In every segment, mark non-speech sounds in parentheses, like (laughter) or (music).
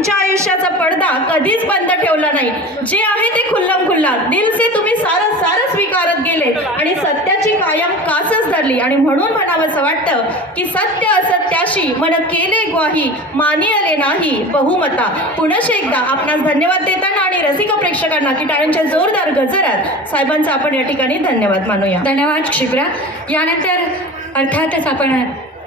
तुमच्या आयुष्याचा पडदा कधीच बंद ठेवला नाही. जे आहे ते खुल्लम खुल्ला दिल से तुम्ही सारं सारं स्वीकारत गेले आणि सत्याची कायम कासच धरली. आणि म्हणून म्हणावंसं वाटतं की सत्य असत्याशी मन केले ग्वाही मानियले नाही बहुमता. पुनश एकदा आपणास धन्यवाद देताना आणि रसिक प्रेक्षकांना की टाळ्यांच्या जोरदार गजरात. साहेबांचा आपण या ठिकाणी धन्यवाद मानूया. धन्यवाद क्षिप्रा यानंतर अर्थातच आपण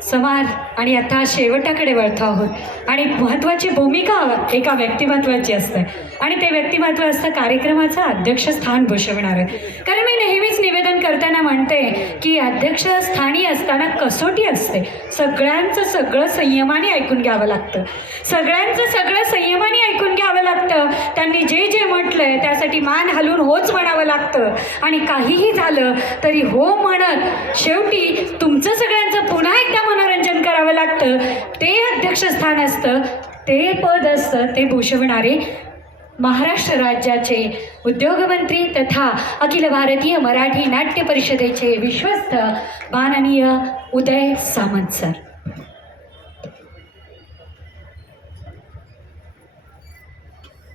समाज आणि आता शेवटाकडे वळतो आहोत. आणि महत्त्वाची भूमिका एका व्यक्तिमत्वाची असते. आणि ते व्यक्तिमत्व असतं कार्यक्रमाचं अध्यक्षस्थान भूषवणार. आहे कारण मी नेहमीच निवेदन करताना म्हणते की अध्यक्षस्थानी असताना कसोटी असते. सगळ्यांचं सगळं संयमाने ऐकून घ्यावं लागतं. सगळ्यांचं सगळं संयमाने त्यांनी जे जे म्हटलंय त्यासाठी मान हलून होच म्हणावं लागतं. आणि काहीही झालं तरी हो म्हणत शेवटी तुमचं सगळ्यांचं पुन्हा एकदा मनोरंजन करावं लागतं. ते अध्यक्षस्थान असतं ते पद असतं ते भूषवणारे महाराष्ट्र राज्याचे उद्योगमंत्री तथा अखिल भारतीय मराठी नाट्य परिषदेचे विश्वस्त माननीय उदय सामंत सर.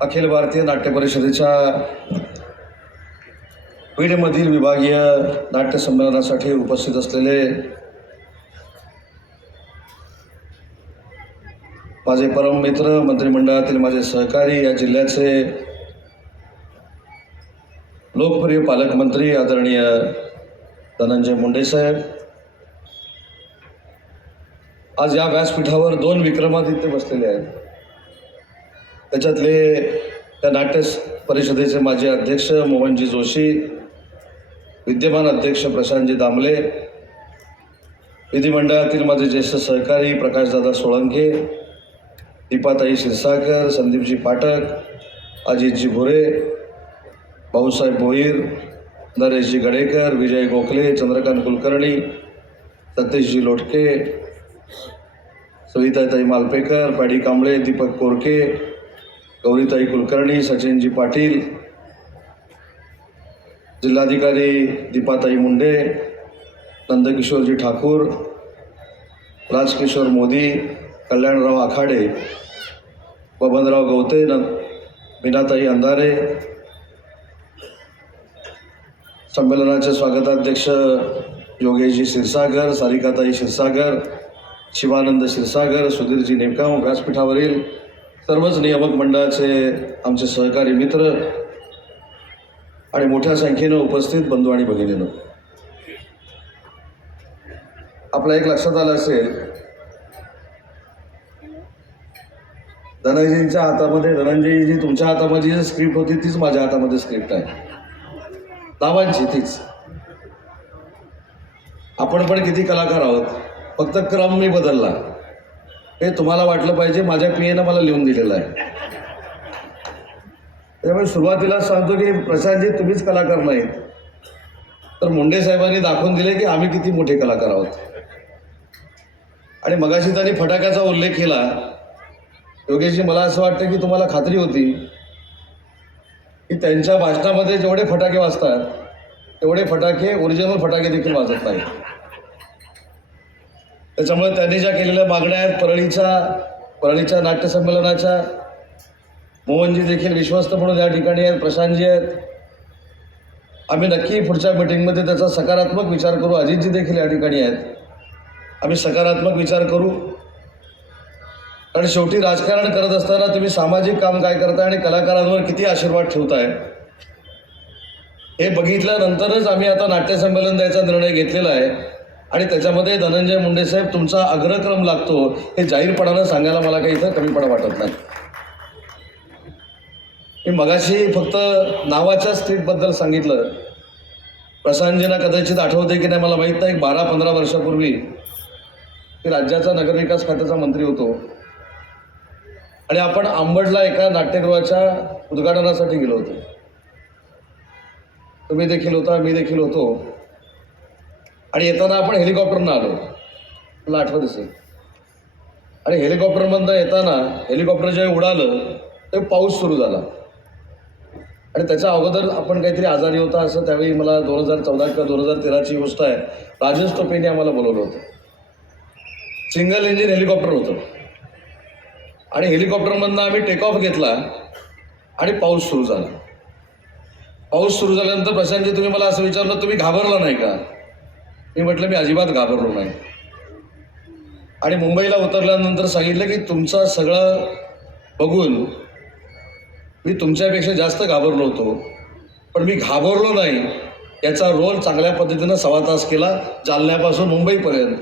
अखिल भारतीय नाट्य परिषदेच्या बीडमधील विभागीय नाट्य संमेलनासाठी उपस्थित असलेले माझे परम मित्र मंत्रिमंडळातील माझे सहकारी या जिल्ह्याचे लोकप्रिय पालकमंत्री आदरणीय धनंजय मुंडे साहेब. आज या व्यासपीठावर दोन विक्रमादित्य बसलेले आहेत. त्याच्यातले त्या नाट्य परिषदेचे माजी अध्यक्ष मोहनजी जोशी विद्यमान अध्यक्ष प्रशांतजी दामले विधिमंडळातील माझे ज्येष्ठ सहकारी प्रकाशदादा सोळंके दीपाताई क्षीरसागर संदीपजी पाठक अजितजी भुरे भाऊसाहेब भोईर नरेशजी गडेकर विजय गोखले चंद्रकांत कुलकर्णी सतीशजी लोटके सविताताई मालपेकर पॅडी कांबळे दीपक कोरके गौरीताई कुलकर्णी सचिनजी पाटील जिल्हाधिकारी दीपाताई मुंडे नंदकिशोरजी ठाकूर राजकिशोर मोदी कल्याणराव आखाडे बबनराव गवते न मीनाताई अंधारे संमेलनाचे स्वागताध्यक्ष योगेशजी क्षीरसागर सारिकाताई क्षीरसागर शिवानंद क्षीरसागर सुधीरजी नेमकाम व्यासपीठावरील सर्वच नियामक मंडळाचे आमचे सहकारी मित्र आणि मोठ्या संख्येनं उपस्थित बंधू आणि भगिनीनं. आपल्या एक लक्षात आलं असेल धनंजयजींच्या हातामध्ये धनंजयजी तुमच्या हातामध्ये जी स्क्रिप्ट होती तीच माझ्या हातामध्ये स्क्रिप्ट आहे. नावांची तीच. आपण पण किती कलाकार आहोत फक्त क्रम मी बदलला. हे तुम्हाला वाटलं पाहिजे माझ्या पियेनं मला लिहून दिलेलं आहे. त्यामुळे सुरुवातीला सांगतो की प्रशांतजी तुम्हीच कलाकार नाहीत. तर मुंडे साहेबांनी दाखवून दिले की आम्ही किती मोठे कलाकार आहोत. आणि मगाशी त्यांनी फटाक्याचा उल्लेख केला. योगेशजी मला असं वाटतं की तुम्हाला खात्री होती की त्यांच्या भाषणामध्ये जेवढे फटाके वाजतात तेवढे फटाके ओरिजिनल फटाके देखील वाजत नाहीत. त्याच्यामुळे त्यांनी ज्या केलेल्या मागण्या आहेत परळीच्या परळीच्या नाट्यसंमेलनाच्या मोहनजी देखील विश्वस्त म्हणून या ठिकाणी आहेत प्रशांतजी आहेत. आम्ही नक्की पुढच्या मिटिंगमध्ये त्याचा सकारात्मक विचार करू. अजितजी देखील या ठिकाणी आहेत. आम्ही सकारात्मक विचार करू. आणि शेवटी राजकारण करत असताना तुम्ही सामाजिक काम काय करताय आणि कलाकारांवर किती आशीर्वाद ठेवताय? हे बघितल्यानंतरच आम्ही आता नाट्यसंमेलन द्यायचा निर्णय घेतलेला आहे. आणि त्याच्यामध्ये धनंजय मुंडे साहेब तुमचा अग्रक्रम लागतो. हे जाहीरपणानं सांगायला मला काही इथं कमीपणा वाटत नाही. मी मगाशी फक्त नावाच्या स्ट्रीटबद्दल सांगितलं. प्रशांतजींना कदाचित आठवते की नाही मला माहीत नाही बारा पंधरा वर्षापूर्वी मी राज्याचा नगरविकास खात्याचा मंत्री होतो. आणि आपण आंबडला एका नाट्यगृहाच्या उद्घाटनासाठी गेलो होतो. तुम्ही देखील होता मी देखील होतो. आणि येताना आपण हेलिकॉप्टरनं आलो. मला आठवत असेल. आणि हेलिकॉप्टरमधनं येताना हेलिकॉप्टर जेव्हा उडालं ते पाऊस सुरू झाला. आणि त्याच्या अगोदर आपण काहीतरी आजारी होता असं त्यावेळी मला दोन हजार चौदा किंवा दोन हजार तेराची गोष्ट आहे. राजेश टोपेने आम्हाला बोलवलं होतं. सिंगल इंजिन हेलिकॉप्टर होतं. आणि हेलिकॉप्टरमधनं आम्ही टेक ऑफ घेतला आणि पाऊस सुरू झाला. पाऊस सुरू झाल्यानंतर प्रशांतजी तुम्ही मला असं विचारलं तुम्ही घाबरला नाही का? मी म्हटलं मी अजिबात घाबरलो नाही. आणि मुंबईला उतरल्यानंतर सांगितलं की तुमचा सगळं बघून मी तुमच्यापेक्षा जास्त घाबरलो होतो पण मी घाबरलो नाही. याचा रोल चांगल्या पद्धतीनं सव्वा तास केला जालन्यापासून मुंबईपर्यंत.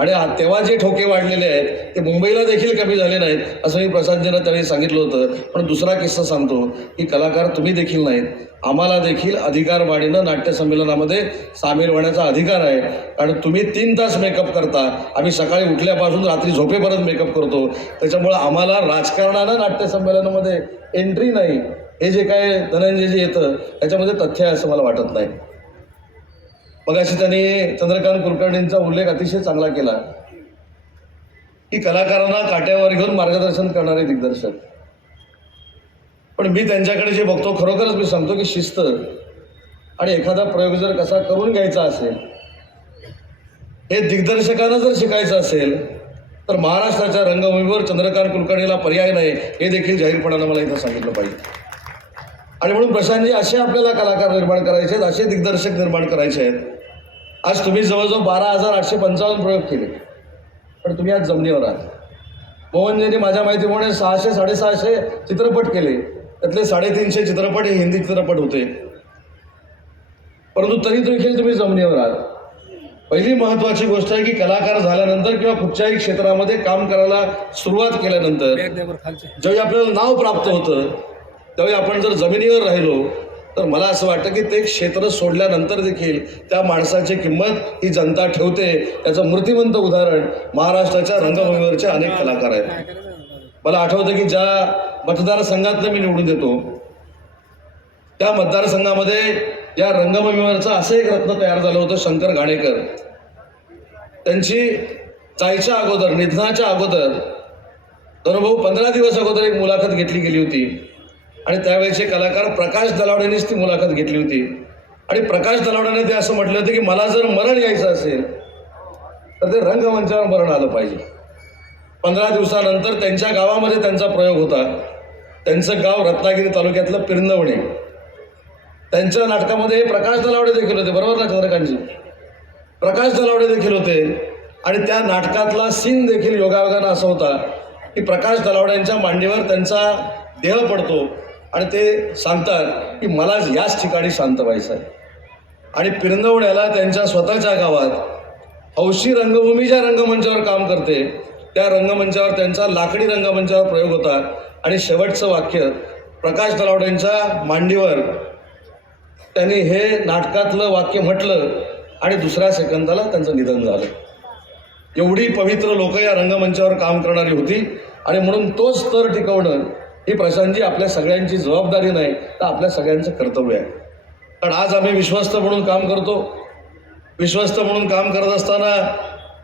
आणि तेव्हा जे ठोके वाढलेले आहेत ते मुंबईला देखील कमी झाले नाहीत असं मी प्रशांतजींना त्यावेळी सांगितलं होतं. पण दुसरा किस्सा सांगतो की कलाकार तुम्ही देखील नाहीत. आम्हाला देखील अधिकार वाढीनं नाट्यसंमेलनामध्ये सामील होण्याचा अधिकार आहे. कारण तुम्ही तीन तास मेकअप करता. आम्ही सकाळी उठल्यापासून रात्री झोपेपर्यंत मेकअप करतो. त्याच्यामुळं आम्हाला राजकारणानं नाट्यसंमेलनामध्ये एंट्री नाही. हे जे काय धनंजयजी येतं त्याच्यामध्ये तथ्य आहे असं मला वाटत नाही. मगाशी त्यांनी चंद्रकांत कुलकर्णींचा उल्लेख अतिशय चांगला केला. की कलाकारांना काट्यावर घेऊन मार्गदर्शन करणारे दिग्दर्शक. पण मी त्यांच्याकडे जे बघतो खरोखरच मी सांगतो की शिस्त आणि एखादा प्रयोग जर कसा करून घ्यायचा असेल हे दिग्दर्शकांना जर शिकायचं असेल तर महाराष्ट्राच्या रंगभूमीवर चंद्रकांत कुलकर्णीला पर्याय नाही हे देखील जाहीरपणानं मला इथं सांगितलं पाहिजे. आणि म्हणून प्रशांतजी असे आपल्याला कलाकार निर्माण करायचे आहेत असे दिग्दर्शक निर्माण करायचे आहेत. आज तुम्ही जवळजवळ बारा हजार आठशे पंचावन्न प्रयोग केले. पण तुम्ही आज जमिनीवर आहात. मोहनजींनी माझ्या माहितीप्रमाणे सहाशे साडेसहाशे चित्रपट केले. त्यातले साडेतीनशे चित्रपट हे हिंदी चित्रपट होते. परंतु तरी देखील तुम्ही जमिनीवर आहात. पहिली महत्त्वाची गोष्ट आहे की कलाकार झाल्यानंतर किंवा कुठच्याही क्षेत्रामध्ये काम करायला सुरुवात केल्यानंतर ज्यावेळी आपल्याला नाव प्राप्त होतं त्यावेळी आपण जर जमिनीवर राहिलो तर मला असं वाटतं की ते क्षेत्र सोडल्यानंतर देखील त्या माणसाची किंमत ही जनता ठेवते. त्याचं मूर्तिमंत उदाहरण महाराष्ट्राच्या रंगभूमीवरचे अनेक कलाकार आहेत. मला आठवतं की ज्या मतदारसंघातनं मी निवडून देतो त्या मतदारसंघामध्ये या रंगभूमीवरचं असं एक रत्न तयार झालं होतं शंकर घाणेकर त्यांची जायच्या अगोदर निधनाच्या अगोदर धनुभाऊ पंधरा दिवस अगोदर एक मुलाखत घेतली गेली होती. आणि त्यावेळेचे कलाकार प्रकाश दलावडेनेच ती मुलाखत घेतली होती. आणि प्रकाश दलावडेने ते असं म्हटलं होतं की मला जर मरण यायचं असेल तर ते रंगमंचावर मरण आलं पाहिजे. पंधरा दिवसानंतर त्यांच्या गावामध्ये त्यांचा प्रयोग होता. त्यांचं गाव रत्नागिरी तालुक्यातलं पिरंदवणे त्यांच्या नाटकामध्ये प्रकाश दलावडे देखील होते बरोबर ना चंद्रकांतजी प्रकाश दलावडे देखील होते. आणि त्या नाटकातला सीन देखील योगायोगानं असा होता की प्रकाश दलावड्यांच्या मांडीवर त्यांचा देह पडतो. आणि ते सांगतात की मला याच ठिकाणी शांत व्हायचं आहे. आणि पिरंदवण्याला त्यांच्या स्वतःच्या गावात हौशी रंगभूमी ज्या रंगमंचावर काम करते त्या रंगमंचावर त्यांचा लाकडी रंगमंचावर प्रयोग होता. आणि शेवटचं वाक्य प्रकाश तलावड्यांच्या मांडीवर त्यांनी हे नाटकातलं वाक्य म्हटलं आणि दुसऱ्या सेकंदाला त्यांचं निधन झालं. एवढी पवित्र लोक या रंगमंचावर काम करणारी होती. आणि म्हणून तोच स्तर टिकवणं ही प्रशांतजी आपल्या सगळ्यांची जबाबदारी नाही तर आपल्या सगळ्यांचं कर्तव्य आहे. कारण आज आम्ही विश्वस्त म्हणून काम करतो. विश्वस्त म्हणून काम करत असताना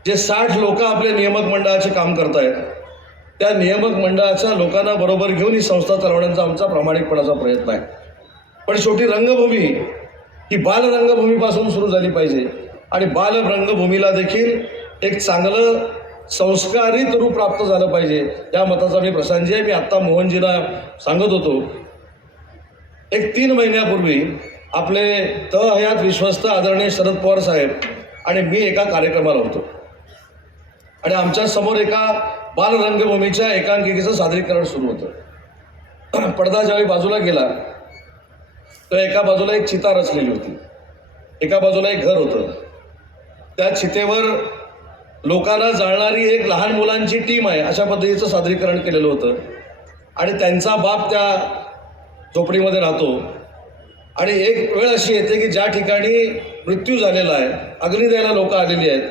जे साठ लोक आपल्या नियामक मंडळाचे काम करतायत त्या नियामक मंडळाच्या लोकांना बरोबर घेऊन ही संस्था चालवण्याचा आमचा प्रामाणिकपणाचा प्रयत्न आहे. पण शेवटी रंगभूमी ही बालरंगभूमीपासून सुरू झाली पाहिजे. आणि बाल रंगभूमीला देखील एक चांगलं संस्कारित रूप प्राप्त झालं पाहिजे. या मताचा मी प्रशांतजी आहे मी आत्ता मोहनजीला सांगत होतो. एक तीन महिन्यापूर्वी आपले त हयात विश्वस्त आदरणीय शरद पवार साहेब आणि मी एका कार्यक्रमाला होतो. आणि आमच्यासमोर एका बालरंगभूमीच्या एकांकिकेचं सादरीकरण सुरू होतं. (clears throat) पडदा ज्यावेळी बाजूला गेला तर एका बाजूला एक चिता रचलेली होती. एका बाजूला एक घर होतं. त्या चितेवर लोकांना जाळणारी एक लहान मुलांची टीम आहे अशा पद्धतीचं सादरीकरण केलेलं होतं. आणि त्यांचा बाप त्या झोपडीमध्ये राहतो. आणि एक वेळ अशी येते की ज्या ठिकाणी मृत्यू झालेला आहे अग्नी द्यायला आलेली आहेत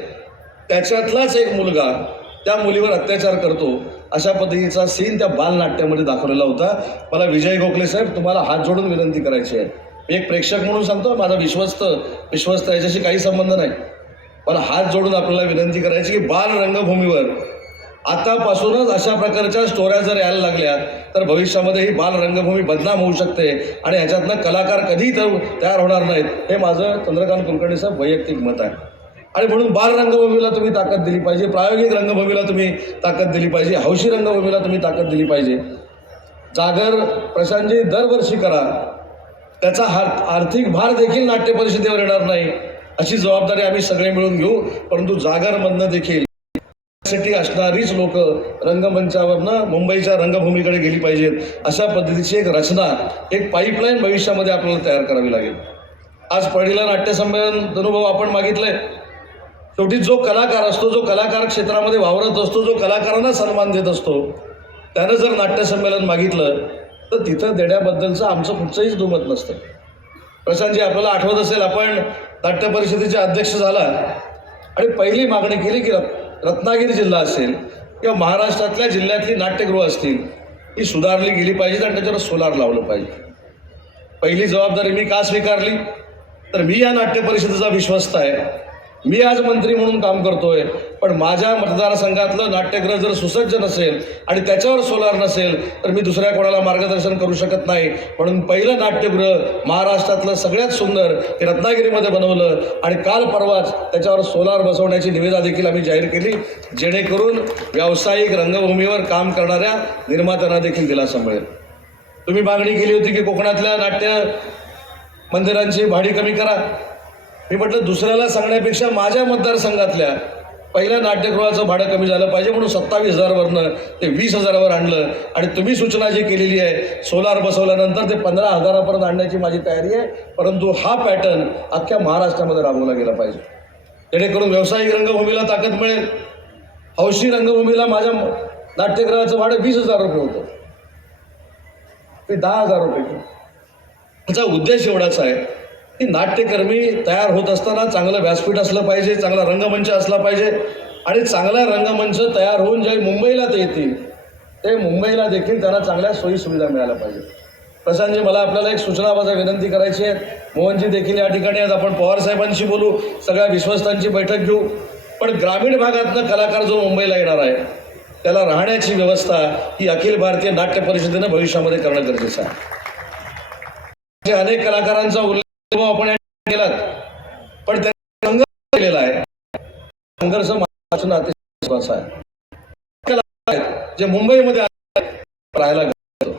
त्याच्यातलाच एक मुलगा त्या मुलीवर अत्याचार करतो अशा पद्धतीचा सीन त्या बालनाट्यामध्ये दाखवलेला होता. मला विजय गोखले साहेब तुम्हाला हात जोडून विनंती करायची आहे. मी एक प्रेक्षक म्हणून सांगतो माझा विश्वस्त विश्वस्त याच्याशी काही संबंध नाही. पण हात जोडून आपल्याला विनंती करायची की बाल रंगभूमीवर आतापासूनच अशा प्रकारच्या स्टोऱ्या जर यायला लागल्या तर भविष्यामध्ये ही बाल रंगभूमी बदनाम होऊ शकते आणि ह्याच्यातनं कलाकार कधी तर तयार होणार नाहीत. हे माझं चंद्रकांत कुलकर्णी साहेब वैयक्तिक मत आहे. आणि म्हणून बाल रंगभूमीला तुम्ही ताकद दिली पाहिजे प्रायोगिक रंगभूमीला तुम्ही ताकद दिली पाहिजे हौशी रंगभूमीला तुम्ही ताकद दिली पाहिजे. जागर प्रशांतजी दरवर्षी करा. त्याचा हा आर्थिक भार देखील नाट्य परिषदेवर येणार नाही. अशी जबाबदारी आम्ही सगळे मिळून घेऊ परंतु जागरमधनं देखील साठी असणारीच लोक रंगमंचावरनं मुंबईच्या रंगभूमीकडे गेली पाहिजेत. अशा पद्धतीची एक रचना एक पाईपलाईन भविष्यामध्ये आपल्याला तयार करावी लागेल. आज पहिलं नाट्यसंमेलन अनुभव आपण मागितलंय. शेवटी जो कलाकार असतो जो कलाकार क्षेत्रामध्ये वावरत असतो जो कलाकारांना सन्मान देत असतो त्यानं जर नाट्यसंमेलन मागितलं तर तिथं देण्याबद्दलचं आमचं कुठचंहीच दुमत नसतं. प्रशांतजी आपल्याला आठवत असेल आपण नाट्य परिषदेचे अध्यक्ष झाला. आणि पहिली मागणी केली की रत रत्नागिरी जिल्हा असेल किंवा महाराष्ट्रातल्या जिल्ह्यातली नाट्यगृह असतील ही सुधारली गेली पाहिजेत आणि त्याच्यावर सोलार लावलं पाहिजे. पहिली जबाबदारी मी का स्वीकारली? तर मी या नाट्य परिषदेचा विश्वस्त आहे. मी आज मंत्री म्हणून काम करतोय पण माझ्या मतदारसंघातलं नाट्यगृह जर सुसज्ज नसेल आणि त्याच्यावर सोलार नसेल तर मी दुसऱ्या कोणाला मार्गदर्शन करू शकत नाही. म्हणून पहिलं नाट्यगृह महाराष्ट्रातलं सगळ्यात सुंदर ते रत्नागिरीमध्ये बनवलं आणि काल परवाच त्याच्यावर सोलार बसवण्याची निवेदा देखील आम्ही जाहीर केली जेणेकरून व्यावसायिक रंगभूमीवर काम करणाऱ्या निर्मात्यांना देखील दिलासा मिळेल. तुम्ही मागणी केली होती की कोकणातल्या नाट्य मंदिरांची भाडी कमी करा. मी म्हटलं दुसऱ्याला सांगण्यापेक्षा माझ्या मतदारसंघातल्या पहिल्या नाट्यगृहाचं भाडं कमी झालं पाहिजे म्हणून सत्तावीस हजारवरनं ते वीस हजारावर आणलं. आणि तुम्ही सूचना जी केलेली आहे सोलार बसवल्यानंतर ते पंधरा हजारापर्यंत आणण्याची माझी तयारी आहे. परंतु हा पॅटर्न अख्ख्या महाराष्ट्रामध्ये राबवला गेला पाहिजे. जेणेकरून व्यावसायिक रंगभूमीला ताकद मिळेल. हौशी रंगभूमीला माझ्या नाट्यगृहाचं भाडं वीस हजार रुपये होतं. ते दहा हजार रुपये. त्याचा उद्देश एवढाच आहे की नाट्यकर्मी तयार होत असताना चांगलं व्यासपीठ असलं पाहिजे चांगला रंगमंच असला पाहिजे आणि चांगला रंगमंच तयार होऊन जे मुंबईला ते येतील ते मुंबईला देखील त्यांना चांगल्या सोयीसुविधा मिळाल्या पाहिजे. प्रशांतजी मला आपल्याला एक सूचना माझा विनंती करायची आहे. मोहनजी देखील या ठिकाणी आज आपण पवार साहेबांशी बोलू सगळ्या विश्वस्तांची बैठक घेऊ. पण ग्रामीण भागातनं कलाकार जो मुंबईला येणार आहे त्याला राहण्याची व्यवस्था ही अखिल भारतीय नाट्य परिषदेनं भविष्यामध्ये करणं गरजेचं आहे. अनेक कलाकारांचा उल्लेख आपण या केलात पण त्यांनी संघर्ष केलेला आहे. संघर्ष महाराष्ट्रानं अतिशय महत्त्वाचा आहे. जे मुंबईमध्ये राहायला घालतो.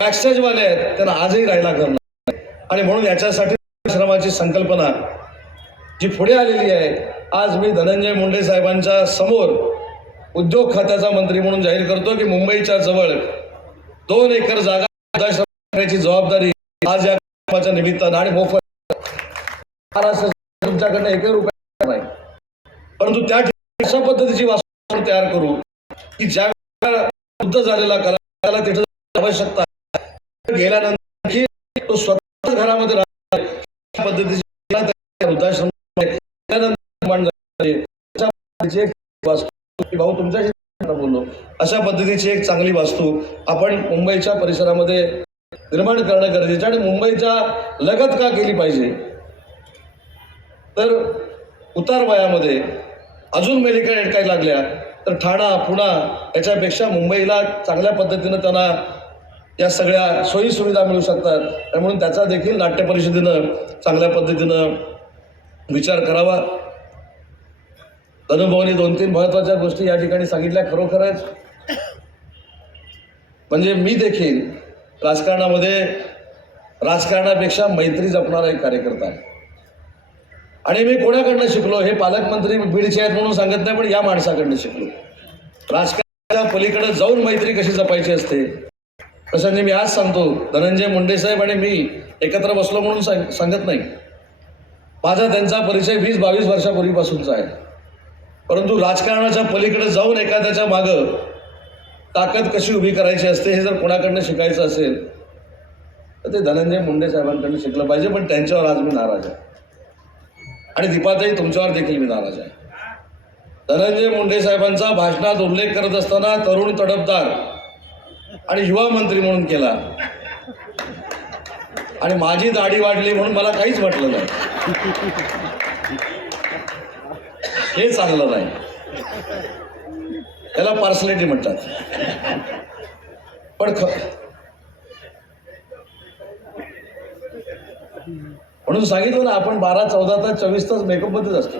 बॅकस्टेजवाले आहेत त्यांना आजही राहायला करणार आणि म्हणून याच्यासाठी श्रमाची संकल्पना जी पुढे आलेली आहे आज मी धनंजय मुंडे साहेबांच्या समोर उद्योग खात्याचा मंत्री म्हणून जाहीर करतो की मुंबईच्या जवळ दोन एकर जागा वृद्धाश्रम जबाबदारी आज या निमित्तानं आणि मोफत महाराष्ट्र तुमच्याकडनं एकही रुपया नाही. परंतु त्या ठिकाणी अशा पद्धतीची वास्तू तयार करू की ज्या वेळेला झालेला कलाकाराला तिथे आवश्यकता गेल्यानंतर तो स्वतः घरामध्ये राहणार पद्धतीची वृद्धाश्रम भाऊ तुमच्याशी बोललो. अशा पद्धतीची एक चांगली वास्तू आपण मुंबईच्या परिसरामध्ये निर्माण करणं गरजेचं आणि मुंबईच्या लगत का केली पाहिजे? तर उतार वयामध्ये अजून मेलिका काय लागल्या तर ठाणा पुणा याच्यापेक्षा मुंबईला चांगल्या पद्धतीनं त्यांना या सगळ्या सोयीसुविधा मिळू शकतात. आणि म्हणून त्याचा देखील नाट्य परिषदेनं चांगल्या पद्धतीनं विचार करावा. अनुभवानी दोन तीन महत्त्वाच्या गोष्टी या ठिकाणी सांगितल्या खरोखरच. म्हणजे मी देखील राजकारणामध्ये राजकारणापेक्षा मैत्री जपणारा एक कार्यकर्ता आहे. आणि मी कोणाकडनं शिकलो हे पालकमंत्री बीडचे आहेत म्हणून सांगत नाही पण या माणसाकडनं शिकलो. राजकारणाच्या पलीकडे जाऊन मैत्री कशी जपायची असते? प्रसंगी मी आज सांगतो धनंजय मुंडे साहेब आणि मी एकत्र बसलो म्हणून सांग सांगत नाही. माझा त्यांचा परिचय वीस बावीस वर्षापूर्वीपासूनचा आहे. परंतु राजकारणाच्या पलीकडे जाऊन एखाद्याच्या मागं ताकद कशी उभी करायची असते हे जर कोणाकडनं शिकायचं असेल तर ते धनंजय मुंडे साहेबांकडनं शिकलं पाहिजे पण त्यांच्यावर आज मी नाराज आहे. आणि दीपाताई तुमच्यावर देखील मी नाराज आहे. धनंजय मुंडे साहेबांचा भाषणात उल्लेख करत असताना तरुण तडफदार आणि युवा मंत्री म्हणून केला. आणि माझी दाढी वाढली म्हणून मला काहीच म्हटलं नाही. हे चांगलं नाही. त्याला पार्सनॅलिटी म्हणतात. पण ख म्हणून सांगितलं ना आपण बारा चौदा तास चोवीस तास मेकअपमध्येच असतो.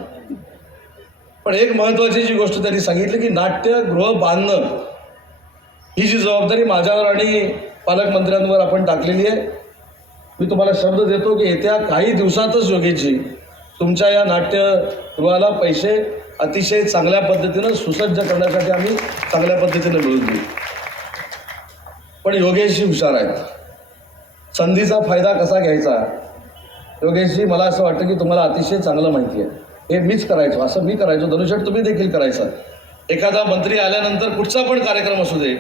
पण एक महत्त्वाची जी गोष्ट त्यांनी सांगितली की नाट्यगृह बांधणं ही जी जबाबदारी माझ्यावर आणि पालकमंत्र्यांवर आपण टाकलेली आहे मी तुम्हाला शब्द देतो की येत्या काही दिवसातच योगेशजी तुमच्या या नाट्यगृहाला पैसे अतिशय चांगल्या पद्धतीनं सुसज्ज करण्यासाठी आम्ही चांगल्या पद्धतीनं मिळून देऊ पण योगेशजी हुशार आहेत. संधीचा फायदा कसा घ्यायचा? योगेशजी मला असं वाटतं की तुम्हाला अतिशय चांगलं माहिती आहे. हे मीच करायचो. असं मी करायचो. धनुषट तुम्ही देखील करायचा. एखादा मंत्री आल्यानंतर कुठचा पण कार्यक्रम असू दे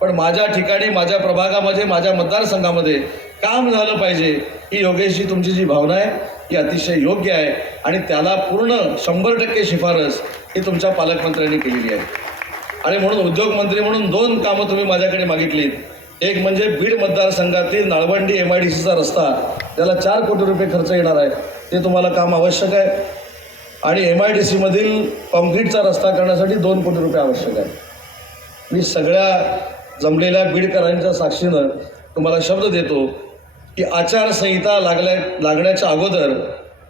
पण माझ्या ठिकाणी माझ्या प्रभागामध्ये माझ्या मतदारसंघामध्ये काम झालं पाहिजे ही योगेशजी तुमची जी भावना आहे ही अतिशय योग्य आहे आणि त्याला पूर्ण शंभर टक्के शिफारस ही तुमच्या पालकमंत्र्यांनी केलेली आहे. आणि म्हणून उद्योगमंत्री म्हणून दोन कामं तुम्ही माझ्याकडे मागितलीत. एक म्हणजे बीड मतदारसंघातील नाळवंडी एम आय डी सीचा रस्ता त्याला चार कोटी रुपये खर्च येणार आहे ते तुम्हाला काम आवश्यक आहे. आणि एम आय डी सीमधील कॉन्क्रीटचा रस्ता करण्यासाठी दोन कोटी रुपये आवश्यक आहे. मी सगळ्या जमलेल्या बीडकरांच्या साक्षीनं तुम्हाला शब्द देतो की आचारसंहिता लागल्या लागण्याच्या अगोदर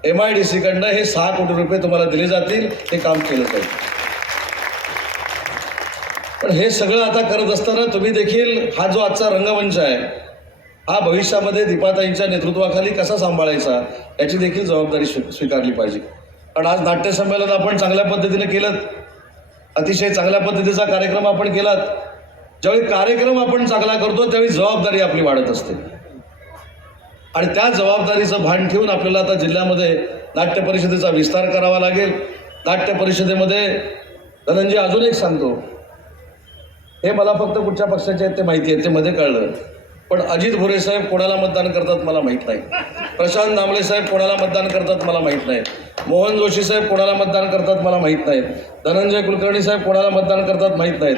एम आय डी सीकडनं हे सहा कोटी रुपये तुम्हाला दिले जातील ते काम केलं जाईल. पण हे सगळं आता करत असताना तुम्ही देखील हा जो आजचा रंगमंच आहे हा भविष्यामध्ये दीपाताईंच्या नेतृत्वाखाली कसा सांभाळायचा याची देखील जबाबदारी स्वी स्वीकारली पाहिजे. कारण आज नाट्यसंमेलन आपण चांगल्या पद्धतीने केलं अतिशय चांगल्या पद्धतीचा कार्यक्रम आपण केलात ज्यावेळी कार्यक्रम आपण चांगला करतो त्यावेळी जबाबदारी आपली वाढत असते. आणि त्या जबाबदारीचं भान ठेवून आपल्याला आता जिल्ह्यामध्ये नाट्य परिषदेचा विस्तार करावा लागेल. नाट्य परिषदेमध्ये धनंजय अजून एक सांगतो. हे मला फक्त कुठच्या पक्षाचे आहेत ते माहिती आहे ते मध्ये कळलं. पण अजित भुरे साहेब कोणाला मतदान करतात मला माहीत नाही. प्रशांत दामले साहेब कोणाला मतदान करतात मला माहीत नाही. मोहन जोशी साहेब कोणाला मतदान करतात मला माहीत नाहीत धनंजय कुलकर्णी साहेब कोणाला मतदान करतात माहीत नाहीत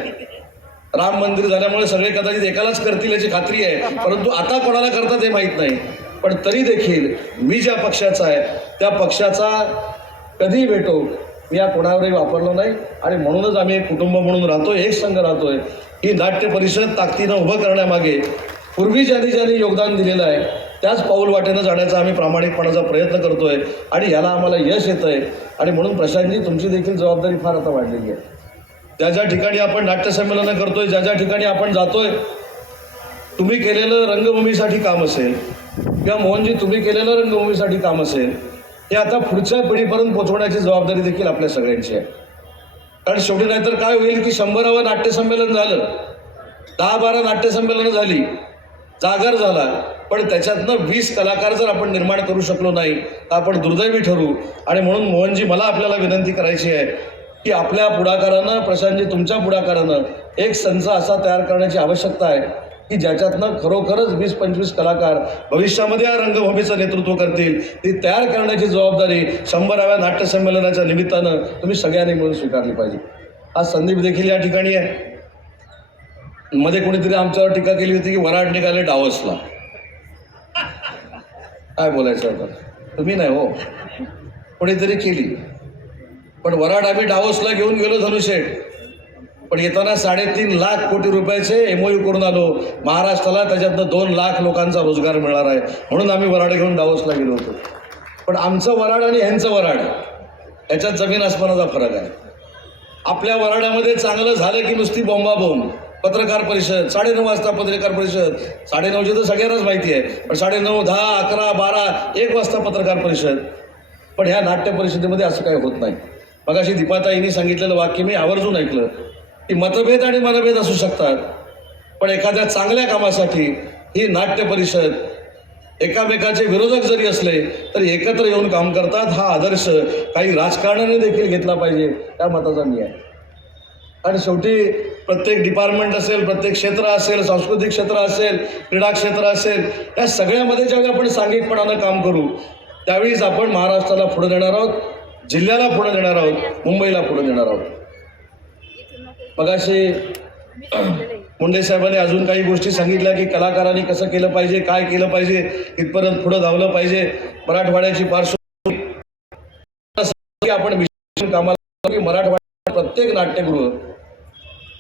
राम मंदिर झाल्यामुळे सगळे कदाचित एकालाच करतील याची खात्री आहे. परंतु आता कोणाला करतात हे माहीत नाही. पण तरी देखील मी ज्या पक्षाचा आहे त्या पक्षाचा कधी भेटो मी या कोणावरही वापरलो नाही. आणि म्हणूनच आम्ही एक कुटुंब म्हणून राहतो एक संघ राहतोय. ही नाट्य परिषद ताकदीनं उभं करण्यामागे पूर्वी ज्यांनी ज्यांनी योगदान दिलेलं आहे त्याच पाऊल वाटेनं जाण्याचा आम्ही प्रामाणिकपणाचा प्रयत्न करतोय आणि याला आम्हाला यश येतं आहे आणि म्हणून प्रशांतजी तुमची देखील जबाबदारी फार आता वाढलेली आहे. ज्या ज्या ठिकाणी आपण नाट्यसंमेलनं करतोय ज्या ज्या ठिकाणी आपण जातोय तुम्ही केलेलं रंगभूमीसाठी काम असेल किंवा मोहनजी तुम्ही केलेलं रंगभूमीसाठी काम असेल हे आता पुढच्या पिढीपर्यंत पोहोचवण्याची जबाबदारी देखील आपल्या सगळ्यांची आहे. कारण शेवटी नाहीतर काय होईल की शंभरावं नाट्यसंमेलन झालं दहा बारा नाट्यसंमेलनं झाली जागर झाला पण त्याच्यातनं वीस कलाकार जर आपण निर्माण करू शकलो नाही तर आपण दुर्दैवी ठरू. आणि म्हणून मोहनजी मला आपल्याला विनंती करायची आहे की आपल्या पुढाकारानं प्रशांतजी तुमच्या पुढाकारानं एक संच असा तयार करण्याची आवश्यकता आहे. की ज्याच्यातनं खरोखरच वीस पंचवीस कलाकार भविष्यामध्ये या रंगभूमीचं नेतृत्व करतील ती तयार करण्याची जबाबदारी शंभराव्या नाट्यसंमेलनाच्या निमित्तानं तुम्ही सगळ्यांनी मिळून स्वीकारली पाहिजे. आज संदीप देखील या ठिकाणी आहे. मध्ये कोणीतरी आमच्यावर टीका केली होती की वराड निघाले डावसला. काय बोलायचं आता? तुम्ही नाही हो. कोणीतरी केली. पण वराड आम्ही डावसला घेऊन गेलो धनुषेठ पण येताना साडेतीन लाख कोटी रुपयाचे एमओयू करून आलो. महाराष्ट्राला त्याच्यातनं दोन लाख लोकांचा रोजगार मिळणार आहे. म्हणून आम्ही वराड घेऊन डावसला गेलो होतो. पण आमचं वराड आणि ह्यांचं वराड याच्यात जमीन आसमानाचा फरक आहे. आपल्या वराड्यामध्ये चांगलं झालं की नुसती बोंबाबोंब. पत्रकार परिषद साडेनऊ वाजता पत्रकार परिषद. साडेनऊची तर सगळ्यांनाच माहिती आहे पण साडेनऊ दहा अकरा बारा एक वाजता पत्रकार परिषद. पण ह्या नाट्य परिषदेमध्ये असं काही होत नाही. मग अशी दीपाताईंनी सांगितलेलं वाक्य मी आवर्जून ऐकलं. की मतभेद आणि मनभेद असू शकतात. पण एखाद्या चांगल्या कामासाठी ही नाट्य परिषद एकामेकाचे विरोधक जरी असले तरी एकत्र येऊन काम करतात. हा आदर्श काही राजकारणाने देखील घेतला पाहिजे त्या मताचा मी आहे. आणि शेवटी प्रत्येक डिपार्टमेंट असेल प्रत्येक क्षेत्र असेल सांस्कृतिक क्षेत्र असेल क्रीडा क्षेत्र असेल या सगळ्यामध्ये ज्यावेळी आपण सांघिकपणानं काम करू त्यावेळीच आपण महाराष्ट्राला पुढे देणार आहोत जिल्ह्याला पुढे देणार आहोत मुंबईला पुढे देणार आहोत. मगाशी मुंडे साहेबांनी अजून काही गोष्टी सांगितल्या की कलाकारांनी कसं केलं पाहिजे काय केलं पाहिजे इथपर्यंत पुढं धावलं पाहिजे. मराठवाड्याची पार्श्वभूमी आपण मिशन कामाला मराठवाड्यात प्रत्येक नाट्यगृह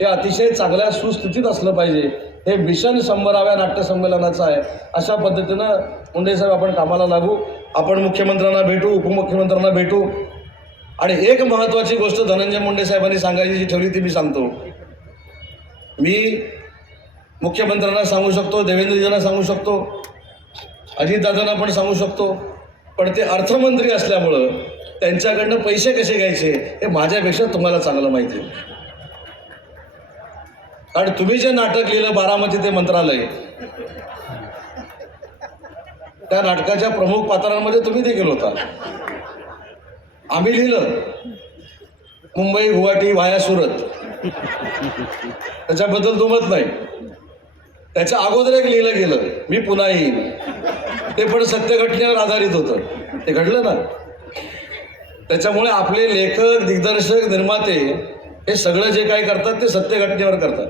हे अतिशय चांगल्या सुस्थितीत असलं पाहिजे. हे मिशन शंभराव्या नाट्यसंमेलनाचं आहे. अशा पद्धतीनं मुंडे साहेब आपण कामाला लागू. आपण मुख्यमंत्र्यांना भेटू उपमुख्यमंत्र्यांना भेटू. आणि एक महत्त्वाची गोष्ट धनंजय मुंडे साहेबांनी सांगायची जी ठेवली ती मी सांगतो. मी मुख्यमंत्र्यांना सांगू शकतो देवेंद्रजींना सांगू शकतो अजितदादांना पण सांगू शकतो पण ते अर्थमंत्री असल्यामुळं त्यांच्याकडनं पैसे कसे घ्यायचे हे माझ्यापेक्षा तुम्हाला चांगलं माहिती आहे. कारण तुम्ही जे नाटक लिहिलं बारामती ते मंत्रालय त्या नाटकाच्या प्रमुख पात्रांमध्ये तुम्ही देखील होता. आम्ही लिहिलं मुंबई गुवाहाटी वाया सुरत. त्याच्याबद्दल दुमत नाही. त्याच्या अगोदर एक लिहिलं गेलं मी पुन्हा येईन. ते पण सत्य घटनेवर आधारित होतं. ते घडलं ना? त्याच्यामुळे आपले लेखक दिग्दर्शक निर्माते हे सगळं जे काही करतात ते सत्य घटनेवर करतात.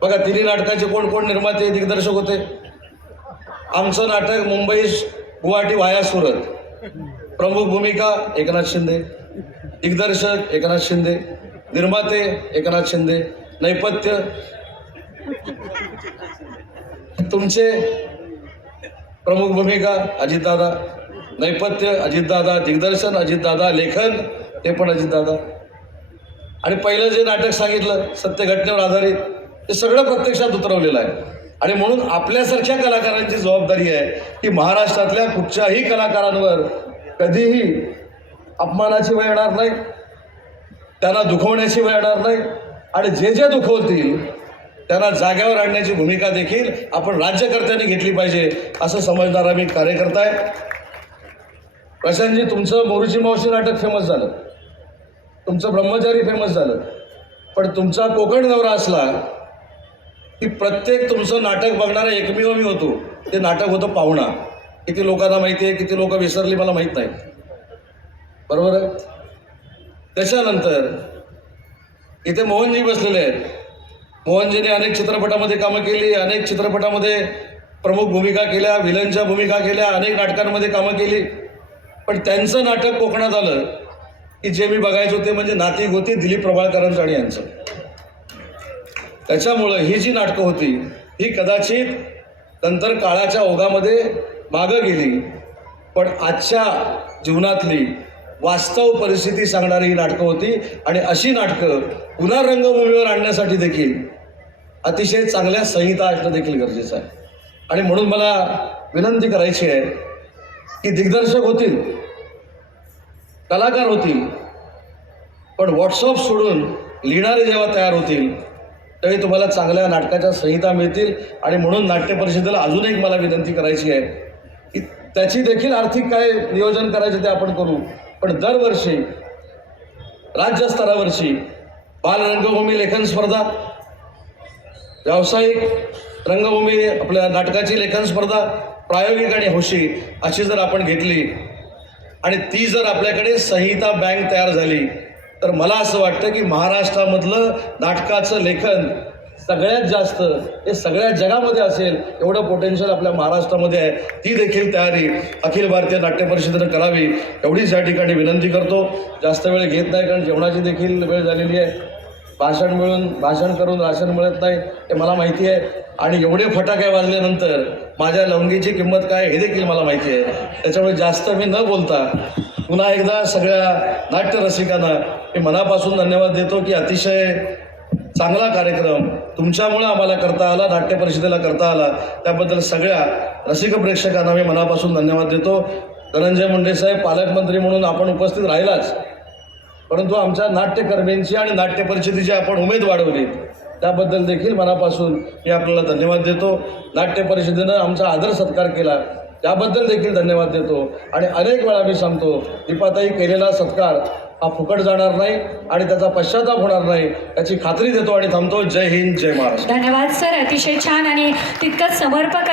बघा तिन्ही नाटकाचे कोण कोण निर्माते दिग्दर्शक होते? आमचं नाटक मुंबई गुवाहाटी वाया सुरत. प्रमुख भूमिका एकनाथ शिंदे दिग्दर्शक एकनाथ शिंदे निर्माते एकनाथ शिंदे नैपथ्य. तुमचे प्रमुख भूमिका अजितदादा नैपथ्य अजितदादा दिग्दर्शन अजितदादा लेखन ते पण अजितदादा. आणि पहिलं जे नाटक सांगितलं सत्य घटनेवर आधारित ते सगळं प्रत्यक्षात उतरवलेलं आहे. आणि म्हणून आपल्यासारख्या कलाकारांची जबाबदारी आहे की महाराष्ट्रातल्या कुठच्याही कलाकारांवर कधीही अपमानाची वेळ येणार नाही त्यांना दुखवण्याची वेळ येणार नाही आणि जे जे दुखवतील त्यांना जाग्यावर आणण्याची भूमिका देखील आपण राज्यकर्त्यांनी घेतली पाहिजे असं समजणारा मी कार्यकर्ता आहे. प्रशांतजी तुमचं मोरूची मावशी नाटक फेमस झालं. तुमचं ब्रह्मचारी फेमस झालं. पण तुमचा कोकण दौरा असला की प्रत्येक तुमचं नाटक बघणारा एकमेव मी होतो. ते नाटक होतं पाहुणा. किती लोकांना माहिती आहे किती लोक विसरली मला माहीत नाही. बरोबर आहे? त्याच्यानंतर इथे मोहनजी बसलेले आहेत. मोहनजीने अनेक चित्रपटामध्ये कामं केली अनेक चित्रपटामध्ये प्रमुख भूमिका केल्या विलनच्या भूमिका केल्या अनेक नाटकांमध्ये कामं केली. पण त्यांचं नाटक कोकणात आलं की जे मी बघायचो ते म्हणजे नाती गोती दिलीप प्रभाळकरांचं आणि यांचं. त्याच्यामुळं ही जी नाटकं होती ही कदाचित नंतर काळाच्या ओघामध्ये मागं गेली. पण आजच्या जीवनातली वास्तव परिस्थिती सांगणारी ही नाटकं होती. आणि अशी नाटकं पुन्हा रंगभूमीवर आणण्यासाठी देखील अतिशय चांगल्या संहिता असणं देखील गरजेचं आहे. आणि म्हणून मला विनंती करायची आहे की दिग्दर्शक होतील कलाकार होतील पण व्हॉट्सअप सोडून लिहिणारे जेव्हा तयार होतील त्यावेळी तुम्हाला चांगल्या नाटकाच्या संहिता मिळतील. आणि म्हणून नाट्य परिषदेला अजून एक मला विनंती करायची आहे की त्याची देखील आर्थिक काय नियोजन करायचे ते आपण करू. पण दरवर्षी राज्यस्तरावरची बालरंगभूमी लेखन स्पर्धा व्यावसायिक रंगभूमी आपल्या नाटकाची लेखन स्पर्धा प्रायोगिक आणि हौशी अशी जर आपण घेतली आणि ती जर आपल्याकडे संहिता बँक तयार झाली तर मला असं वाटतं की महाराष्ट्रामधलं नाटकाचं लेखन सगळ्यात जास्त हे सगळ्या जगामध्ये असेल एवढं पोटेन्शियल आपल्या महाराष्ट्रामध्ये आहे. ती देखील तयारी अखिल भारतीय नाट्य परिषदेनं करावी. एवढीच या ठिकाणी विनंती करतो. जास्त वेळ घेत नाही कारण जेवणाची देखील वेळ झालेली आहे. भाषण मिळून भाषण करून राशन मिळत नाही हे मला माहिती आहे. आणि एवढे फटाके वाजल्यानंतर माझ्या लवंगीची किंमत काय हे देखील मला माहिती आहे. त्याच्यामुळे जास्त मी न बोलता पुन्हा एकदा सगळ्या नाट्यरसिकांना मी मनापासून धन्यवाद देतो की अतिशय चांगला कार्यक्रम तुमच्यामुळं आम्हाला करता आला नाट्य परिषदेला करता आला. त्याबद्दल सगळ्या रसिक प्रेक्षकांना मी मनापासून धन्यवाद देतो. धनंजय मुंडे साहेब पालकमंत्री म्हणून आपण उपस्थित राहिलाच. परंतु आमच्या नाट्यकर्मींची आणि नाट्य परिषदेची आपण उमेद वाढवली त्याबद्दल देखील मनापासून मी आपल्याला धन्यवाद देतो. नाट्य परिषदेनं आमचा आदर सत्कार केला त्याबद्दल देखील धन्यवाद देतो. आणि अनेक वेळा मी सांगतो दीपाताई केलेला सत्कार हा फुकट जाणार नाही आणि त्याचा पश्चाताप होणार नाही याची खात्री देतो आणि थांबतो. जय हिंद जय महाराष्ट्र. धन्यवाद सर. अतिशय छान आणि तितकंच समर्पक